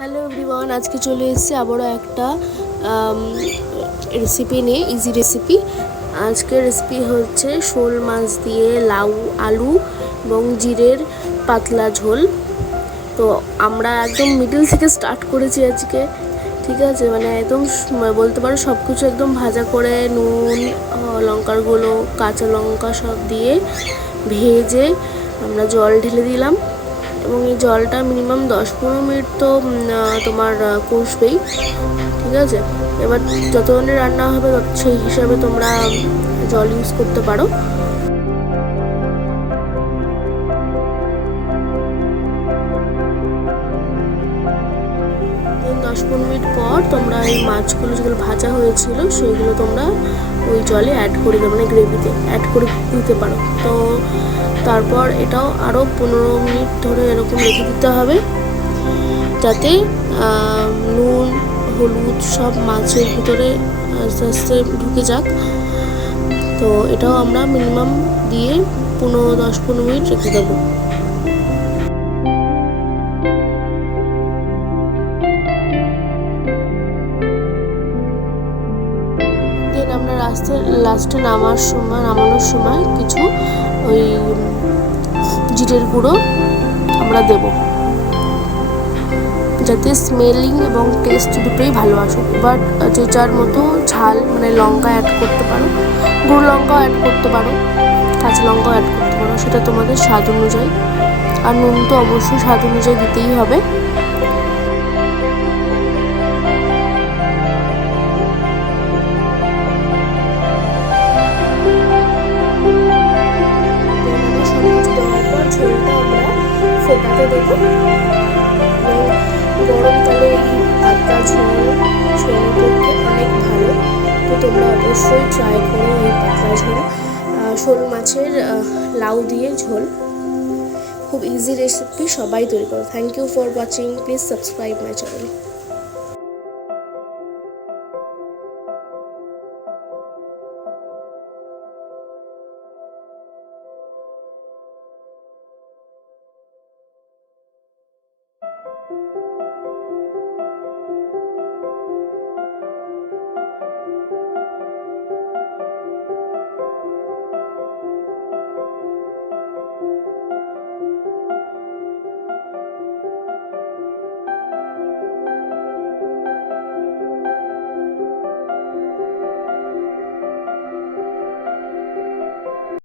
Hello everyone, আজকে চলে এসেছি আবারও একটা রেসিপি নিয়ে, ইজি রেসিপি। আজকের রেসিপি হচ্ছে শোল মাছ দিয়ে লাউ, আলু এবং জিরের পাতলা ঝোল। তো আমরা একদম মিডল থেকে স্টার্ট করেছি আজকে, ঠিক আছে? মানে একদম বলতে পারো সব কিছু একদম ভাজা করে নুন, লঙ্কার গুঁড়ো, কাঁচা লঙ্কা সব দিয়ে ভেজে আমরা জল ঢেলে দিলাম এবং এই জলটা মিনিমাম 10-15 মিনিট তো তোমার কষবেই, ঠিক আছে? এবার যতক্ষণে রান্না হবে সেই হিসাবে তোমরা জল ইউজ করতে পারো। 10-15 মিনিট পর তোমরা এই মাছগুলো যেগুলো ভাজা হয়েছিল সেইগুলো তোমরা ওই জলে অ্যাড করে দেবে, মানে গ্রেভিতে অ্যাড করে দিতে পারো। তো তারপর এটাও আরও 15 মিনিট ধরে এরকম রেখে দিতে হবে যাতে নুন হলুদ সব মাছের ভিতরে আস্তে আস্তে ঢুকে যাক। তো এটাও আমরা মিনিমাম দিয়ে 10-15 মিনিট রেখে দেবো। দেন আমরা লাস্টে নামানোর সময় কিছু ওই জিরের গুঁড়ো আমরা দেব যাতে স্মেলিং এবং টেস্ট দুটোই ভালো আসুক। এবার যে যার মতো ঝাল, মানে লঙ্কা অ্যাড করতে পারো, গুঁড়ো লঙ্কাও অ্যাড করতে পারো, কাঁচা লঙ্কাও অ্যাড করতে পারো, সেটা তোমাদের স্বাদ অনুযায়ী। আর নুন তো অবশ্যই স্বাদ অনুযায়ী দিতেই হবে। ঝোলটা আমরা ফোটাতে দেবো। গরমকালে এই পাতলা ঝোল শরীরের পক্ষে অনেক ভালো। তো তোমরা অবশ্যই ট্রাই করো এই পাতলা ঝোল, শোল মাছের লাউ দিয়ে ঝোল। খুব ইজি রেসিপি, সবাই তৈরি করো। Thank you for watching, please subscribe my channel.